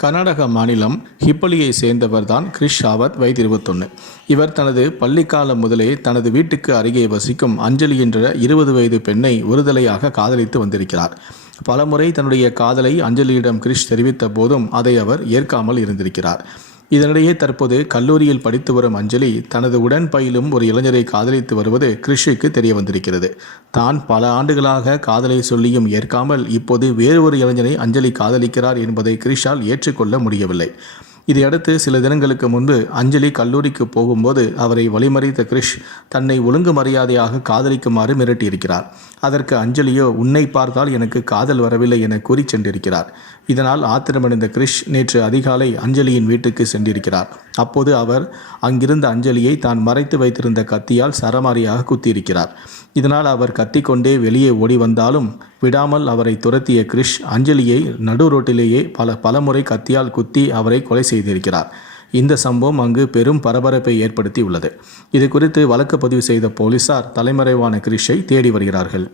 கர்நாடக மாநிலம் ஹிப்பலியை சேர்ந்தவர்தான் கிரிஷ் ஷாவத் வயது இருபத்தொன்று இவர் தனது பள்ளிக்காலம் முதலே தனது வீட்டுக்கு அருகே வசிக்கும் அஞ்சலி என்ற இருபது வயது பெண்ணை ஒருதலையாக காதலித்து வந்திருக்கிறார். பலமுறை தன்னுடைய காதலை அஞ்சலியிடம் கிரிஷ் தெரிவித்த போதும் அதை அவர் ஏற்காமல் இருந்திருக்கிறார். இதனிடையே தற்போது கல்லூரியில் படித்து வரும் அஞ்சலி தனது உடன் பயிலும் ஒரு இளைஞரை காதலித்து வருவது கிருஷிக்கு தெரிய வந்திருக்கிறது தான் பல ஆண்டுகளாக காதலை சொல்லியும் ஏற்காமல் இப்போது வேறு ஒரு இளைஞரை அஞ்சலி காதலிக்கிறார் என்பதை கிரிஷால் ஏற்றுக்கொள்ள முடியவில்லை. இதையடுத்து சில தினங்களுக்கு முன்பு அஞ்சலி கல்லூரிக்கு போகும்போது அவரை வழிமறித்த கிரிஷ் தன்னை ஒழுங்கு மரியாதையாக காதலிக்குமாறு மிரட்டியிருக்கிறார். அதற்கு அஞ்சலியோ உன்னை பார்த்தால் எனக்கு காதல் வரவில்லை என கூறி சென்றிருக்கிறார். இதனால் ஆத்திரமடைந்த கிரிஷ் நேற்று அதிகாலை அஞ்சலியின் வீட்டுக்கு சென்றிருக்கிறார். அப்போது அவர் அங்கிருந்த அஞ்சலியை தான் மறைத்து வைத்திருந்த கத்தியால் சரமாரியாக குத்தியிருக்கிறார். இதனால் அவர் கத்திக்கொண்டே வெளியே ஓடி வந்தாலும் விடாமல் அவரை துரத்திய கிரிஷ் அஞ்சலியை நடு ரோட்டிலேயே பல பலமுறை கத்தியால் குத்தி அவரை கொலை செய்திருக்கிறார். இந்த சம்பவம் அங்கு பெரும் பரபரப்பை ஏற்படுத்தி உள்ளது இது குறித்து வழக்கு பதிவு செய்த போலீசார் தலைமறைவான கிரிஷை தேடி வருகிறார்கள்.